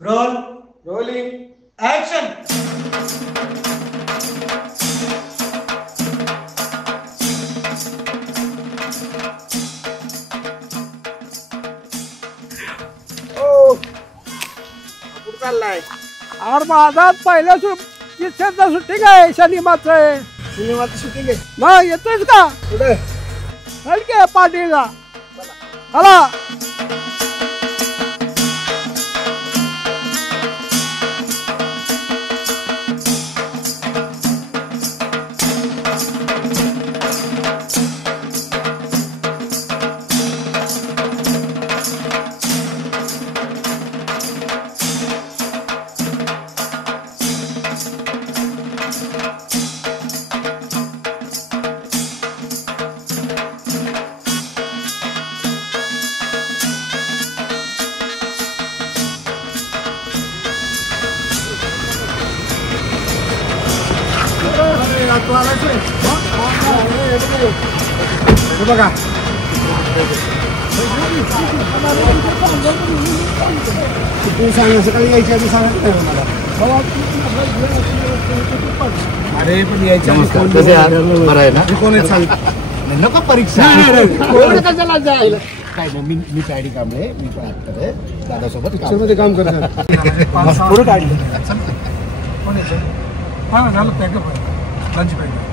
Role rolling action. कुठं चाललाय? अरे माझा पहिल्या पिक्चरचा शूटिंग आहे शनिवारचं आहे. सिनेमाचं शूटिंग आहे. मग येतोयस का? कुठे? हलके पाटीलला. हला बघा तू सांग सकाळी यायच्या आधी सांगत नाही मला. अरे पण यायच्या बरं आहे ना कोणी सांग नको परीक्षा कशाला जायला काय नाही. मी आयडी कांबळे मी पण ऍक्टर आहे दादासोबत काम करतात. पुढे काढली कोण यायचं? हां झालं पॅकअप आहे लंच पॅकअप.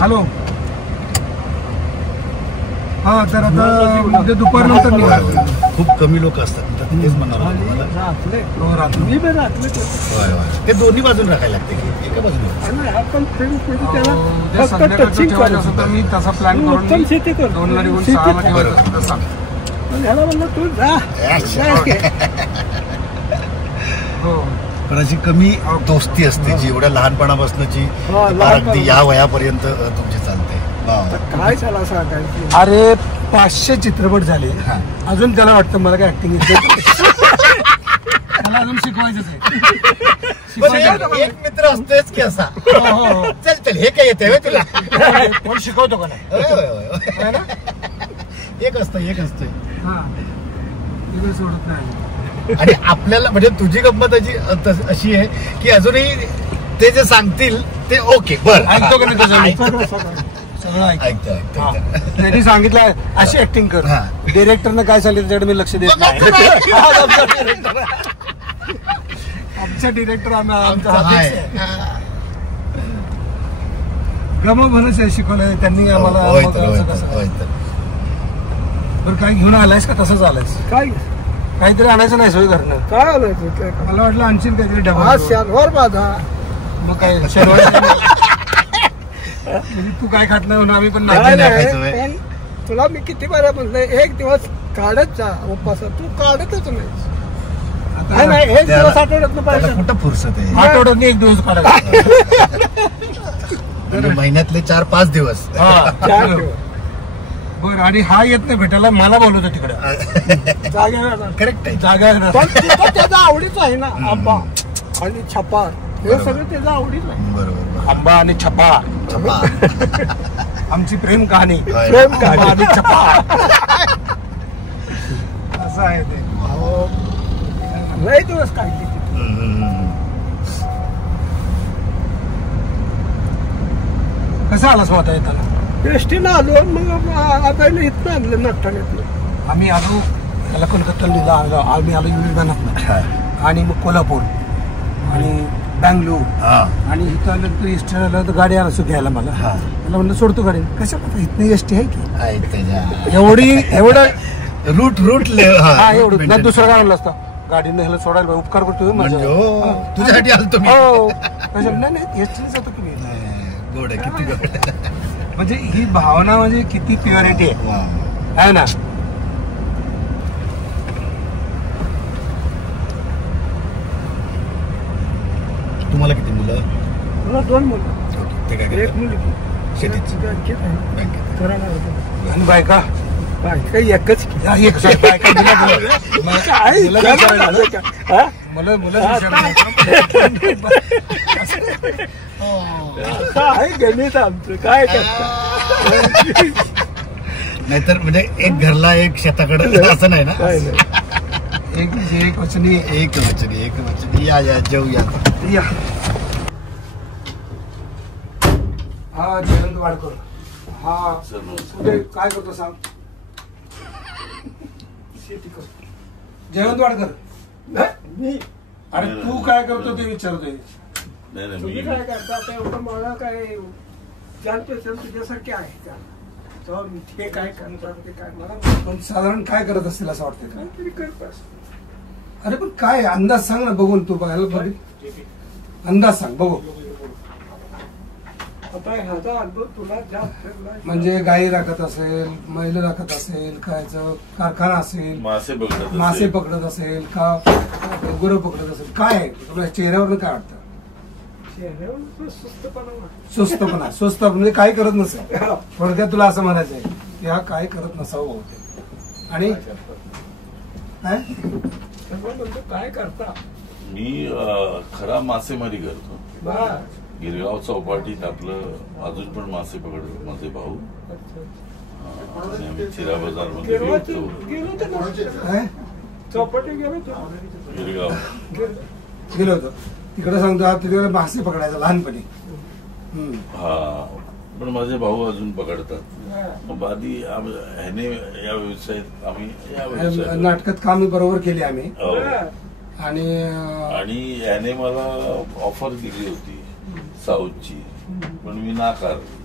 हॅलो हा तर आता उद्या दुपारनंतर निघालो. खूप कमी लोक असतात तेच म्हणाला ते दोन्ही बाजून राखायला लागते की एका बाजूला मी तसा प्लॅन करून 2ला निघून 6ला ठेवायचं. पण अशी कमी दोस्ती असते जी एवढ्या लहानपणापासूनची अगदी या वयापर्यंत तुमची चालते. काय झालं सांगायचं? अरे 500 चित्रपट झाले अजून त्याला वाटतं मला काय ऍक्टिंग येते. मला अजून शिकवायचंच आहे. एक मित्र असतोच की असा चल चल हे काय येते तुला कोण शिकवतो का नाही. एक असतंय सोडत नाही. आणि आपल्याला म्हणजे तुझी गंमत अशी आहे की अजूनही ते जे सांगतील ते ओके बरं ऐकतो का नाही सगळं ऐकतो. त्यांनी सांगितलं अशी ऍक्टिंग कर. डिरेक्टरनं काय सांगितलं त्याच्याकडे मी लक्ष देत नाही. आमचा डिरेक्टर गमभरच शिकवलंय त्यांनी आम्हाला. बरं काय घेऊन आलायस का तसंच आलायस? काय काहीतरी आणायचं नाही सोय घरनं? काय आणायचं? मला वाटलं आणशील काहीतरी डबा. शनिवार माझा मग काय शनिवार तू काय खात नाही म्हणून आम्ही पण नाही. तुला मी किती बारा म्हणलं एक दिवस काढत जा उपासात तू काढतच नाही. एक दिवस आठवड्यात पाहिजे. कुठं फुरसत आहे? आठवड्यात एक दिवस काढायचा महिन्यातले 4-5 दिवस. बरं आणि हा येत नाही भेटायला मला बोलवतो तिकडे जागा. करेक्ट आहे जागा त्याचा आवडीच आहे ना. आंबा आणि छपार हे सगळं त्याचा आवडीच आहे. बरोबर. आंबा आणि छपार आमची प्रेम कहाणी आणि छपार असं आहे ते. लय दिवस काढले. कसं आला स्वतः येताना? एसटीनं आलो मग आता इथनं आणलं नागठाण्यातलं. आम्ही आलो त्याला कोलकाता लिहिला. आम्ही आलो विमानात आणि मग कोल्हापूर आणि बँगलोर आणि इथं आलं तर एसटी आलं तर गाडी आला घ्यायला मला. त्याला म्हणलं सोडतो गाडी. कशा इथनं एसटी आहे की एवढं रूट एवढं नाही दुसरं गाडी असतं गाडीनं ह्याला सोडायला उपकार करतो तुझ्यासाठी आलो नाही एसटीने जातो की गोड आहे किती गोड. म्हणजे ही भावना म्हणजे किती प्युरिटी आहे ना. तुम्हाला किती मुलं? मला 2 मुलं. एक मुलगी शेतीची बँकेत. आणि बायका काही एकच गणित आमचं काय नाहीतर म्हणजे एक घरला एक शेताकडे असं नाही ना. एक वचनी या जेवूया. या. हा जयंत वाडकर. हा कुठे काय करतो सांग. शेती करतो. जयंत वाडकर. मी अरे तू काय करतो ते विचारतोय. तुम्ही काय करता ते एवढं मला काय जाणतो तुझ्यासारखे आहे का ते काय करतात ते काय मला पण साधारण काय करत असतील असं वाटतं का. काहीतरी करतास. अरे पण काय अंदाज सांग ना बघून. तू बघायला बघ अंदाज सांग बघू. आता ह्याचा अनुभव तुला जास्त म्हणजे गाई राखत असेल, बैल राखत असेल, कायचं कारखाना असेल, मासे पकडत असेल का गुरं पकडत असेल, काय आहे तुला चेहऱ्यावर काय वाटतं. सुस्तपणा. सुस्त म्हणजे काय करत नसेल. थोडक्यात तुला असं म्हणायचं आहे की हा काय करत नसावं बहुतेक. आणि काय करता. मी खरा मासेमारी करतो. बर. गिरगाव चौपाटीत आपलं अजून पण मासे पकडतो माझे भाऊ. आणि आम्ही चिरा बाजार मध्ये गेलो चौपाटी गेलो गिरगाव गेलो होतो तिकडे सांगतो तिकडे मासे पकडायचा लहानपणी. हा पण माझे भाऊ अजून पकडतात. मग आधी ह्याने या व्यवसायात आम्ही या व्यवसायात नाटकात काम बरोबर केले आम्ही. आणि ह्याने मला ऑफर दिली होती साऊथची पण मी नाकारली.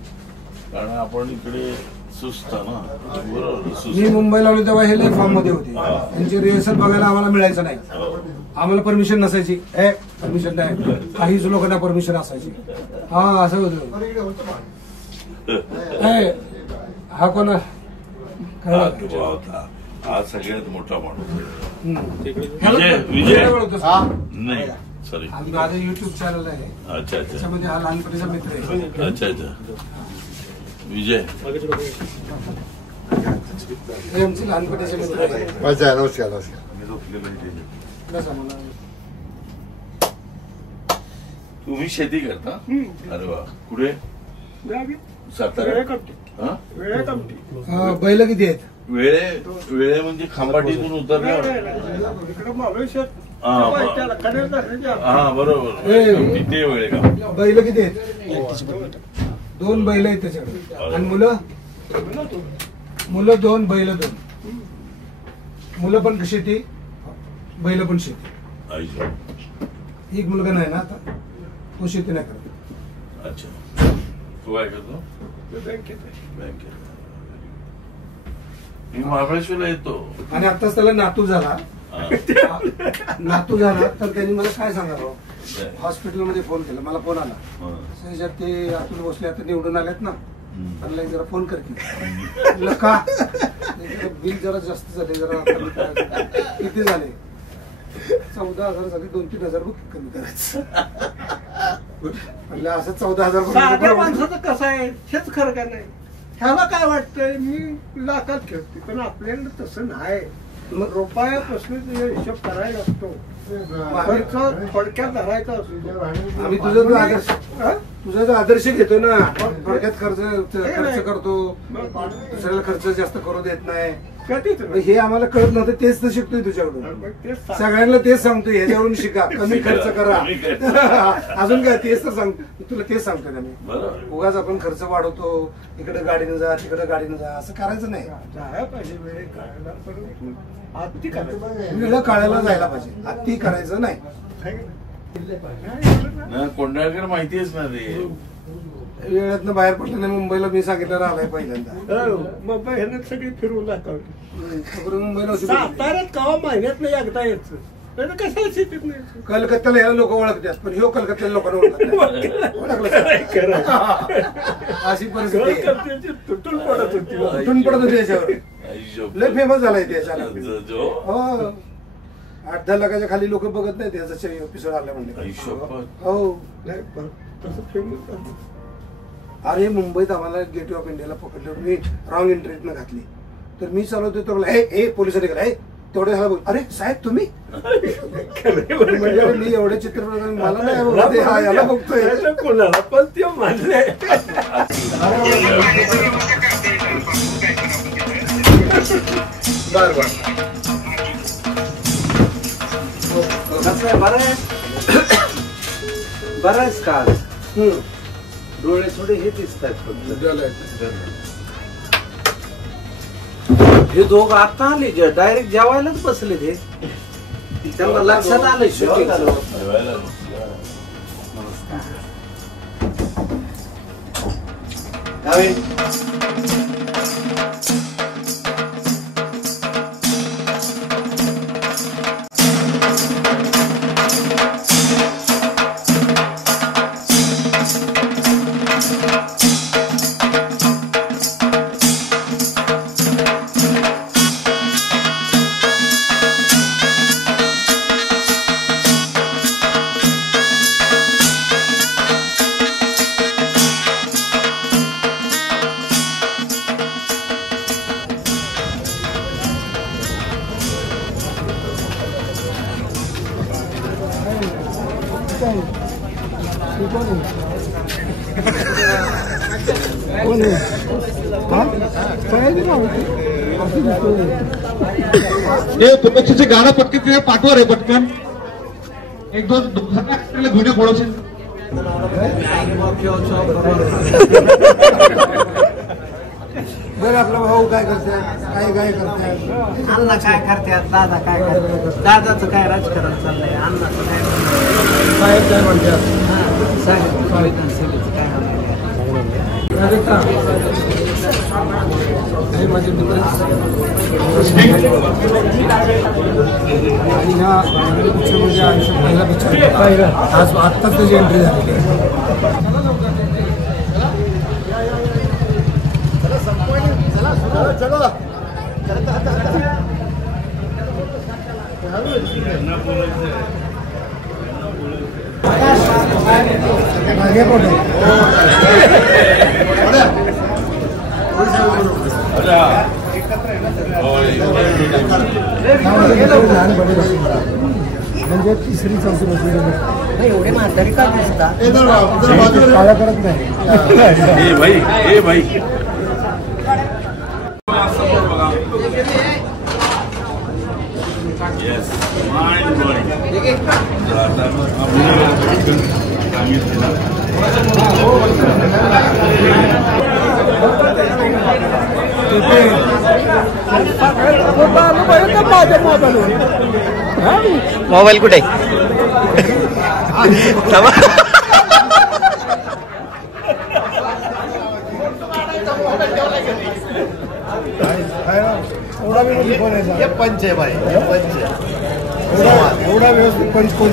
कारण आपण इकडे सुस्त ना. बरोबर. मी मुंबईला आलो तेव्हा हे लई फॉर्म मध्ये होते. त्यांची रिहर्सल बघायला आम्हाला मिळायचं नाही. आम्हाला परमिशन नसायची. परमिशन नाही. काहीच लोकांना परमिशन असायची. हा असं होतं. हा कोण होता हा सगळ्यात मोठा माणूस. विजय नाही सॉरी माझं युट्यूब चॅनल आहे. अच्छा अच्छा. त्याच्यामध्ये हा लहानपणीचा मित्र आहे. अच्छा अच्छा. विजय हे आमचे लहानपणीचे मित्र आहे. नमस्कार. तुम्ही शेती करता. अरे वा. कुठे. सातारा. बैल किती आहेत. वेळे म्हणजे खंबाटीतून उतरल्यावर. हा बरोबर. ते वेळे का. बैल किती आहेत. 2 बैल आहेत त्याच्याकडे. आणि मुलं 2 बैल 2. मुलं पण शेती बैल पण शेती. एक मुलगा नाही ना आता. तो शेती नाही करत. अच्छा. तू काय करतो. बँकेत. मी महाबळेश्वरला येतो. आणि आताच त्याला नातू झाला तर त्यांनी मला काय सांगावं. हॉस्पिटलमध्ये फोन केला. मला फोन आला ते अतुल भोसले आता निवडून आलेत ना त्यांना जरा फोन कर की. का बिल जरा जास्त झाले. जरा किती झाले. 14,000 झाले. 2-3 हजार कमी करायचं. असं 14,000 माणसाचं कसं आहे हेच खरं का नाही. ह्याला काय वाटतंय मी लाखात खेळते पण आपल्याला तसं नाही. मग रुपयापासून तुझा हिशोब करायला असतो. खर्च थोडक्यात धरायचा असतो. आम्ही तुझा जो आदर्श घेतो ना. थोडक्यात खर्च करतो. दुसऱ्याला खर्च जास्त करू देत नाही. हे आम्हाला कळत नव्हतं. तेच तर शिकतोय तुझ्याकडून. सगळ्यांना तेच सांगतोय ह्याच्यावरून शिका. कमी खर्च करा. अजून काय तेच तर सांगतो. तुला तेच सांगतोय आम्ही. उगाच आपण खर्च वाढवतो. इकडे गाडीनं जा तिकडे गाडीनं जा असं करायचं नाही. वेळ काढायला जायला पाहिजे. अति करायचं नाही. कोंडाळकर माहितीच ना ते. वेळातनं बाहेर पडलं नाही. मुंबईला मी सांगितलं आलाय पहिल्यांदा. मुंबई ह्यानं सगळी फिरवून दाखवली. मुंबईला साताऱ्यात कवा महिन्यात नाही एकदा यायचं. कशाला शेतीत नाही. कलकत्त्याला ह्याला लोक ओळखतात पण ह्यो कलकत्त्याला लोकांना अशी परिस्थिती तुटून पडत होती. तुटून पडत होती याच्यावर. लय फेमस झालाय त्याच्या. हो 8-10 लाखाच्या खाली लोक बघत नाही त्याचा एपिसोड आला म्हणजे. हो तसं फेमस. अरे मुंबईत आम्हाला गेटवे ऑफ इंडियाला पकडलं. मी रॉंग एंट्रीतनं घातली तर मी चालवतोय तर हे पोलिसांनी केलं. हे तेवढे झालं. अरे साहेब तुम्ही म्हणजे मी एवढे चित्रपट मला नाही याला बघतोय कोणाला पण ते मानले. बर बराच काळ डोळे थोडे हे दिसतात फक्त. हे दोघं आता आले जे डायरेक्ट जेवायलाच बसले ते. त्यांना लक्षात आलं शूटिंग. जेवायला पक्षीचे गाणं पटकन तिथे पाठवा रे पटकन. एक दोन घेऊन थोडंसे. बरं आपला भाऊ काय करतात काय करतात. अण्णा काय करतात दादा काय करतात. दादाचं काय राजकारण चाललंय. अण्णाचं काय साहेब काय म्हणतात. साहेब संविधान सभेचं काय म्हणतात. हे माझे मित्र आणि ह्या पिक्चरमध्ये आयुष्यात पहिला पिक्चर आज आत्ताच त्याची एंट्री झालेली आहे. म्हणजे तिसरी चौथी एवढे म्हातारी का दिसतात. काळा करत नाही. भाई येस माइंड ब्लोइंग. मोबाईल कुठे पंच आहे भाई पंच. एवढा व्यवस्थित पंच कोण